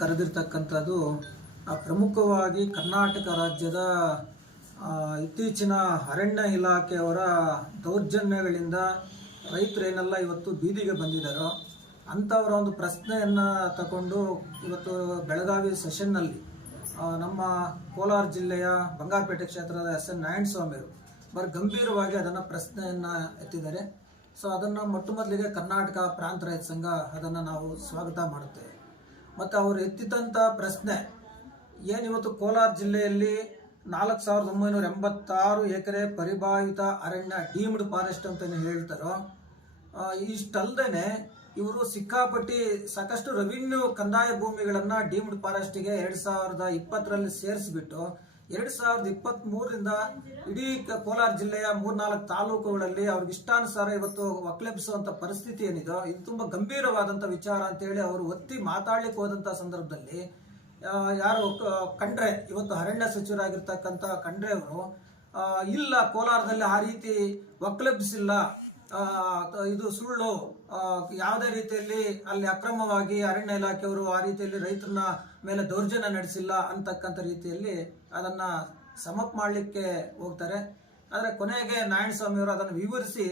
ಕರೆದಿರ್ತಕ್ಕಂಥದ್ದು ಪ್ರಮುಖವಾಗಿ ಕರ್ನಾಟಕ ರಾಜ್ಯದ ಇತ್ತೀಚಿನ ಅರಣ್ಯ ಇಲಾಖೆಯವರ ದೌರ್ಜನ್ಯಗಳಿಂದ ರೈತರೇನೆಲ್ಲ ಇವತ್ತು ಬೀದಿಗೆ ಬಂದಿದ್ದಾರೋ ಅಂಥವರ ಒಂದು ಪ್ರಶ್ನೆಯನ್ನು ತಗೊಂಡು ಇವತ್ತು ಬೆಳಗಾವಿ ಸೆಷನ್ನಲ್ಲಿ ನಮ್ಮ ಕೋಲಾರ ಜಿಲ್ಲೆಯ ಬಂಗಾರಪೇಟೆ ಕ್ಷೇತ್ರದ ಎಸ್.ಎನ್. ನಾರಾಯಣಸ್ವಾಮಿಯವರು ಬಹಳ ಗಂಭೀರವಾಗಿ ಅದನ್ನು ಪ್ರಶ್ನೆಯನ್ನು ಎತ್ತಿದ್ದಾರೆ. ಸೊ ಅದನ್ನು ಮೊಟ್ಟಮೊದಲಿಗೆ ಕರ್ನಾಟಕ ಪ್ರಾಂತ ರೈತ ಸಂಘ ಅದನ್ನು ನಾವು ಸ್ವಾಗತ ಮಾಡುತ್ತೇವೆ. ಮತ್ತು ಅವರು ಎತ್ತಿದಂಥ ಪ್ರಶ್ನೆ ಏನಿವತ್ತು ಕೋಲಾರ ಜಿಲ್ಲೆಯಲ್ಲಿ 4,986 ಎಕರೆ ಪರಿಭಾವಿತ ಅರಣ್ಯ ಡೀಮ್ಡ್ ಫಾರೆಸ್ಟ್ ಅಂತ ಹೇಳ್ತಾರೋ, ಇಷ್ಟಲ್ಲದೆ ಇವರು ಸಿಕ್ಕಾಪಟ್ಟಿ ಸಾಕಷ್ಟು ರೆವಿನ್ಯೂ ಕಂದಾಯ ಭೂಮಿಗಳನ್ನು ಡೀಮ್ಡ್ ಫಾರೆಸ್ಟ್ಗೆ 2020ರಲ್ಲಿ ಸೇರಿಸಿಬಿಟ್ಟು 2023ರಿಂದ ಇಡೀ ಕೋಲಾರ ಜಿಲ್ಲೆಯ 3-4 ತಾಲೂಕುಗಳಲ್ಲಿ ಅವ್ರಿಗೆ ಇಷ್ಟಾನುಸಾರ ಇವತ್ತು ಒಕ್ಕಲೆಬ್ಬಿಸುವಂಥ ಪರಿಸ್ಥಿತಿ ಏನಿದೋ ಇದು ತುಂಬ ಗಂಭೀರವಾದಂಥ ವಿಚಾರ ಅಂತೇಳಿ ಅವರು ಒತ್ತಿ ಮಾತಾಡ್ಲಿಕ್ಕೆ ಹೋದಂಥ ಸಂದರ್ಭದಲ್ಲಿ ಯಾರು ಖಂಡ್ರೆ ಇವತ್ತು ಅರಣ್ಯ ಸಚಿವರಾಗಿರ್ತಕ್ಕಂಥ ಖಂಡ್ರೆ ಅವರು ಇಲ್ಲ, ಕೋಲಾರದಲ್ಲಿ ಆ ರೀತಿ ಒಕ್ಕಲೆಬ್ಬಿಸಿಲ್ಲ, ಇದು ಸುಳ್ಳು, ಯಾವುದೇ ರೀತಿಯಲ್ಲಿ ಅಲ್ಲಿ ಅಕ್ರಮವಾಗಿ ಅರಣ್ಯ ಇಲಾಖೆಯವರು ಆ ರೀತಿಯಲ್ಲಿ ರೈತರನ್ನ ಮೇಲೆ ದೌರ್ಜನ್ಯ ನಡೆಸಿಲ್ಲ ಅಂತಕ್ಕಂಥ ರೀತಿಯಲ್ಲಿ ಅದನ್ನ ಸಮಪ್ ಮಾಡಲಿಕ್ಕೆ ಹೋಗ್ತಾರೆ. ಆದರೆ ಕೊನೆಗೆ ನಾರಾಯಣಸ್ವಾಮಿಯವರು ಅದನ್ನು ವಿವರಿಸಿ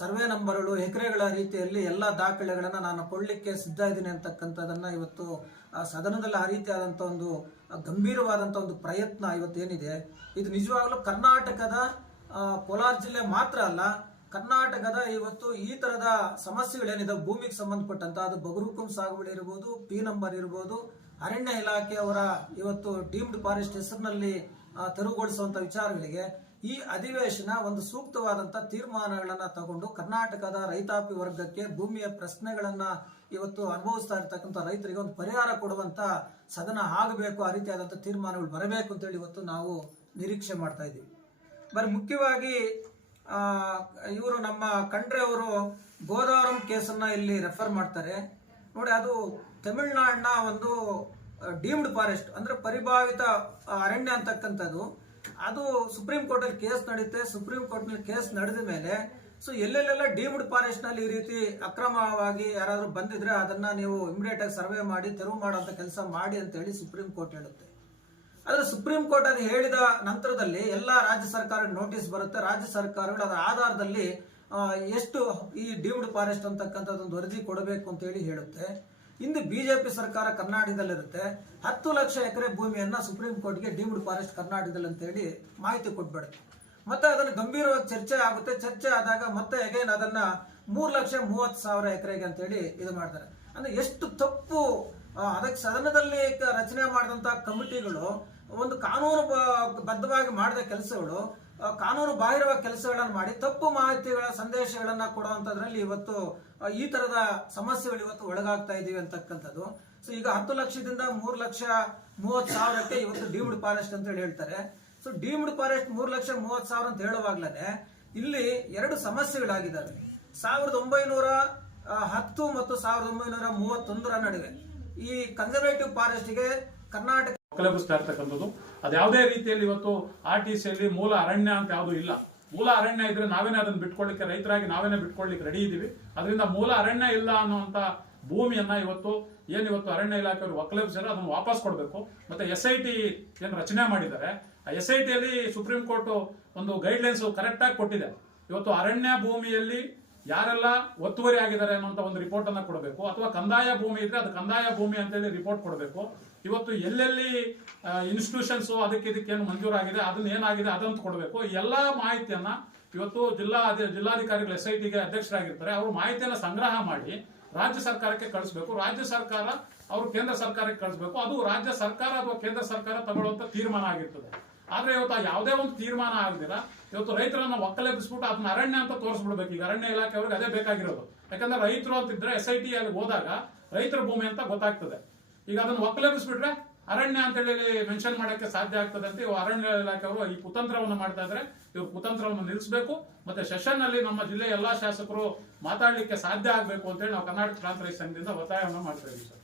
ಸರ್ವೆ ನಂಬರ್ಗಳು ಎಕರೆಗಳ ರೀತಿಯಲ್ಲಿ ಎಲ್ಲ ದಾಖಲೆಗಳನ್ನು ನಾನು ಕೊಡಲಿಕ್ಕೆ ಸಿದ್ಧ ಇದ್ದೀನಿ ಅಂತಕ್ಕಂಥದ್ದನ್ನ ಇವತ್ತು ಸದನದಲ್ಲಿ ಆ ರೀತಿಯಾದಂಥ ಒಂದು ಗಂಭೀರವಾದಂಥ ಒಂದು ಪ್ರಯತ್ನ ಇವತ್ತೇನಿದೆ ಇದು ನಿಜವಾಗ್ಲೂ ಕರ್ನಾಟಕದ ಕೋಲಾರ ಜಿಲ್ಲೆ ಮಾತ್ರ ಅಲ್ಲ, ಕರ್ನಾಟಕದ ಇವತ್ತು ಈ ತರದ ಸಮಸ್ಯೆಗಳೇನಿದೆ ಭೂಮಿಗೆ ಸಂಬಂಧಪಟ್ಟಂತ ಅದು ಬಗರುಕುಂ ಸಾಗುವಳಿ ಇರ್ಬೋದು, ಪಿ ನಂಬರ್ ಇರ್ಬೋದು, ಅರಣ್ಯ ಇಲಾಖೆಯವರ ಇವತ್ತು ಡೀಮ್ಡ್ ಫಾರೆಸ್ಟ್ ಹೆಸರಿನಲ್ಲಿ ತೆರವುಗೊಳಿಸುವಂತ ವಿಚಾರಗಳಿಗೆ ಈ ಅಧಿವೇಶನ ಒಂದು ಸೂಕ್ತವಾದಂತ ತೀರ್ಮಾನಗಳನ್ನ ತಗೊಂಡು ಕರ್ನಾಟಕದ ರೈತಾಪಿ ವರ್ಗಕ್ಕೆ ಭೂಮಿಯ ಪ್ರಶ್ನೆಗಳನ್ನ ಇವತ್ತು ಅನುಭವಿಸ್ತಾ ಇರ್ತಕ್ಕಂಥ ರೈತರಿಗೆ ಒಂದು ಪರಿಹಾರ ಕೊಡುವಂತ ಸದನ ಆಗಬೇಕು, ಆ ರೀತಿಯಾದಂಥ ತೀರ್ಮಾನಗಳು ಬರಬೇಕು ಅಂತೇಳಿ ಇವತ್ತು ನಾವು ನಿರೀಕ್ಷೆ ಮಾಡ್ತಾ ಇದ್ದೀವಿ. ಬರೀ ಮುಖ್ಯವಾಗಿ ಇವರು ನಮ್ಮ ಖಂಡ್ರೆ ಅವರು ಗೋದಾವರಂ ಕೇಸನ್ನ ಇಲ್ಲಿ ರೆಫರ್ ಮಾಡ್ತಾರೆ ನೋಡಿ. ಅದು ತಮಿಳುನಾಡಿನ ಒಂದು ಡೀಮ್ಡ್ ಫಾರೆಸ್ಟ್ ಅಂದ್ರೆ ಪರಿಭಾವಿತ ಅರಣ್ಯ ಅಂತಕ್ಕಂಥದ್ದು. ಅದು ಸುಪ್ರೀಂ ಕೋರ್ಟ್ ಅಲ್ಲಿ ಕೇಸ್ ನಡೆಯುತ್ತೆ. ಸುಪ್ರೀಂ ಕೋರ್ಟ್ ನಲ್ಲಿ ಕೇಸ್ ನಡೆದ ಮೇಲೆ ಸೊ ಎಲ್ಲೆಲ್ಲೆಲ್ಲ ಡೀಮ್ಡ್ ಫಾರೆಸ್ಟ್ ನಲ್ಲಿ ಈ ರೀತಿ ಅಕ್ರಮವಾಗಿ ಯಾರಾದ್ರೂ ಬಂದಿದ್ರೆ ಅದನ್ನ ನೀವು ಇಮಿಡಿಯೇಟ್ ಆಗಿ ಸರ್ವೆ ಮಾಡಿ ತೆರವು ಮಾಡುವಂತ ಕೆಲಸ ಮಾಡಿ ಅಂತ ಹೇಳಿ ಸುಪ್ರೀಂ ಕೋರ್ಟ್ ಹೇಳುತ್ತೆ. ಆದ್ರೆ ಸುಪ್ರೀಂ ಕೋರ್ಟ್ ಅದು ಹೇಳಿದ ನಂತರದಲ್ಲಿ ಎಲ್ಲ ರಾಜ್ಯ ಸರ್ಕಾರ ನೋಟಿಸ್ ಬರುತ್ತೆ. ರಾಜ್ಯ ಸರ್ಕಾರಗಳು ಅದರ ಆಧಾರದಲ್ಲಿ ಎಷ್ಟು ಈ ಡೀಮ್ಡ್ ಫಾರೆಸ್ಟ್ ಅಂತಕ್ಕಂಥದ್ದೊಂದು ವರದಿ ಕೊಡಬೇಕು ಅಂತ ಹೇಳಿ ಹೇಳುತ್ತೆ. ಇಂದು ಬಿಜೆಪಿ ಸರ್ಕಾರ ಕರ್ನಾಟಕದಲ್ಲಿರುತ್ತೆ. 10 ಲಕ್ಷ ಎಕರೆ ಭೂಮಿಯನ್ನ ಸುಪ್ರೀಂ ಕೋರ್ಟ್ಗೆ ಡೀಮ್ಡ್ ಫಾರೆಸ್ಟ್ ಕರ್ನಾಟಕದಲ್ಲಿ ಅಂತ ಹೇಳಿ ಮಾಹಿತಿ ಕೊಟ್ಬಿಡುತ್ತೆ. ಮತ್ತೆ ಅದನ್ನು ಗಂಭೀರವಾಗಿ ಚರ್ಚೆ ಆಗುತ್ತೆ. ಚರ್ಚೆ ಆದಾಗ ಮತ್ತೆ ಅಗೇನ್ ಅದನ್ನ 3,30,000 ಎಕರೆಗೆ ಅಂತ ಹೇಳಿ ಇದು ಮಾಡ್ತಾರೆ. ಅಂದ್ರೆ ಎಷ್ಟು ತಪ್ಪು! ಅದಕ್ಕೆ ಸದನದಲ್ಲಿ ರಚನೆ ಮಾಡಿದಂತ ಕಮಿಟಿಗಳು ಒಂದು ಕಾನೂನು ಬದ್ಧವಾಗಿ ಮಾಡಿದ ಕೆಲಸಗಳು, ಕಾನೂನು ಬಾಹಿರವಾದ ಕೆಲಸಗಳನ್ನು ಮಾಡಿ ತಪ್ಪು ಮಾಹಿತಿಗಳ ಸಂದೇಶಗಳನ್ನ ಕೊಡುವಂತದ್ರಲ್ಲಿ ಇವತ್ತು ಈ ತರದ ಸಮಸ್ಯೆಗಳು ಇವತ್ತು ಒಳಗಾಗ್ತಾ ಇದೀವಿ ಅಂತಕ್ಕಂಥದ್ದು. ಸೊ ಈಗ 10 ಲಕ್ಷದಿಂದ 3,30,000ಕ್ಕೆ ಇವತ್ತು ಡೀಮ್ಡ್ ಫಾರೆಸ್ಟ್ ಅಂತ ಹೇಳಿ ಹೇಳ್ತಾರೆ. ಸೊ ಡೀಮ್ಡ್ ಫಾರೆಸ್ಟ್ 3,30,000 ಅಂತ ಹೇಳುವಾಗ್ಲೇ ಇಲ್ಲಿ 2 ಸಮಸ್ಯೆಗಳಾಗಿದ್ದಾವೆ. 1910 ಮತ್ತು 1931ರ ನಡುವೆ ಈ ಕನ್ಸರ್ವೇಟಿವ್ ಫಾರೆಸ್ಟ್ಗೆ ಕರ್ನಾಟಕ ಒಕ್ಕಲೆಬ್ಬಿಸ್ತಾ ಇರ್ತಕ್ಕಂಥದ್ದು. ಅದ್ಯಾವುದೇ ರೀತಿಯಲ್ಲಿ ಇವತ್ತು RTCಯಲ್ಲಿ ಮೂಲ ಅರಣ್ಯ ಅಂತ ಯಾವುದು ಇಲ್ಲ. ಮೂಲ ಅರಣ್ಯ ಇದ್ರೆ ನಾವೇನೇ ಅದನ್ನ ಬಿಟ್ಕೊಳ್ಳಿಕ್ಕೆ, ರೈತರಾಗಿ ನಾವೇನೇ ಬಿಟ್ಕೊಳ್ಳಿಕ್ಕೆ ರೆಡಿ ಇದೀವಿ. ಅದರಿಂದ ಮೂಲ ಅರಣ್ಯ ಇಲ್ಲ ಅನ್ನುವಂತ ಭೂಮಿಯನ್ನ ಇವತ್ತು ಏನಿವತ್ತು ಅರಣ್ಯ ಇಲಾಖೆಯವರು ಒಕ್ಕಲೆಬ್ಬಿಸಿದ್ರೆ ಅದನ್ನು ವಾಪಸ್ ಕೊಡಬೇಕು. ಮತ್ತೆ SIT ಏನು ರಚನೆ ಮಾಡಿದ್ದಾರೆ, ಆ SITಯಲ್ಲಿ ಸುಪ್ರೀಂ ಕೋರ್ಟ್ ಒಂದು ಗೈಡ್ ಲೈನ್ಸ್ ಕರೆಕ್ಟ್ ಆಗಿ ಕೊಟ್ಟಿದೆ. ಇವತ್ತು ಅರಣ್ಯ ಭೂಮಿಯಲ್ಲಿ ಯಾರೆಲ್ಲ ಒತ್ತುವರಿ ಆಗಿದ್ದಾರೆ ಅನ್ನುವಂತ ಒಂದು ರಿಪೋರ್ಟ್ ಅನ್ನ ಕೊಡಬೇಕು. ಅಥವಾ ಕಂದಾಯ ಭೂಮಿ ಇದ್ರೆ ಅದು ಕಂದಾಯ ಭೂಮಿ ಅಂತೇಳಿ ರಿಪೋರ್ಟ್ ಕೊಡಬೇಕು. ಇವತ್ತು ಎಲ್ಲೆಲ್ಲಿ ಇನ್ಸ್ಟಿಟ್ಯೂಷನ್ಸ್ ಅದಕ್ಕೆ ಇದಕ್ಕೇನು ಮಂಜೂರಾಗಿದೆ, ಅದನ್ನ ಏನಾಗಿದೆ ಅದಂತ ಕೊಡಬೇಕು. ಎಲ್ಲಾ ಮಾಹಿತಿಯನ್ನ ಇವತ್ತು ಜಿಲ್ಲಾಧಿಕಾರಿಗಳು SITಗೆ ಅಧ್ಯಕ್ಷರಾಗಿರ್ತಾರೆ. ಅವರು ಮಾಹಿತಿಯನ್ನ ಸಂಗ್ರಹ ಮಾಡಿ ರಾಜ್ಯ ಸರ್ಕಾರಕ್ಕೆ ಕಳಿಸಬೇಕು. ರಾಜ್ಯ ಸರ್ಕಾರ ಅವರು ಕೇಂದ್ರ ಸರ್ಕಾರಕ್ಕೆ ಕಳಿಸಬೇಕು. ಅದು ರಾಜ್ಯ ಸರ್ಕಾರ ಅಥವಾ ಕೇಂದ್ರ ಸರ್ಕಾರ ತಗೊಳ್ಳುವಂತ ತೀರ್ಮಾನ ಆಗಿರ್ತದೆ. ಆದ್ರೆ ಇವತ್ತು ಯಾವುದೇ ಒಂದು ತೀರ್ಮಾನ ಆಗದಿರ ಇವತ್ತು ರೈತರನ್ನ ಒಕ್ಕಲೆಬ್ಬಿಸ್ಬಿಟ್ಟು ಅದನ್ನ ಅರಣ್ಯ ಅಂತ ತೋರಿಸ್ಬಿಡ್ಬೇಕು. ಈಗ ಅರಣ್ಯ ಇಲಾಖೆ ಅವ್ರಿಗೆ ಅದೇ ಬೇಕಾಗಿರೋದು. ಯಾಕಂದ್ರೆ ರೈತರು ಅಂತಿದ್ರೆ SIT ಅಲ್ಲಿ ಹೋದಾಗ ರೈತರ ಭೂಮಿ ಅಂತ ಗೊತ್ತಾಗ್ತದೆ. ಈಗ ಅದನ್ನ ಒಕ್ಕಲೆಬ್ಬಿಸ್ಬಿಟ್ರೆ ಅರಣ್ಯ ಅಂತ ಹೇಳಿ ಮೆನ್ಷನ್ ಮಾಡಕ್ಕೆ ಸಾಧ್ಯ ಆಗ್ತದೆ ಅಂತ ಅರಣ್ಯ ಇಲಾಖೆಯವರು ಈ ಕುತಂತ್ರವನ್ನು ಮಾಡ್ತಾ ಇದ್ರೆ ಇವ್ರು ಕುತಂತ್ರವನ್ನು ನಿಲ್ಲಿಸಬೇಕು. ಮತ್ತೆ ಸೆಷನ್ ನಲ್ಲಿ ನಮ್ಮ ಜಿಲ್ಲೆಯ ಎಲ್ಲಾ ಶಾಸಕರು ಮಾತಾಡ್ಲಿಕ್ಕೆ ಸಾಧ್ಯ ಆಗ್ಬೇಕು ಅಂತ ಹೇಳಿ ನಾವು ಕರ್ನಾಟಕ ಪ್ರಾಂತ ರೈತ ಸಂಘದಿಂದ ಒತ್ತಾಯವನ್ನು ಮಾಡ್ತಾ ಇದ್ದೀವಿ ಸರ್.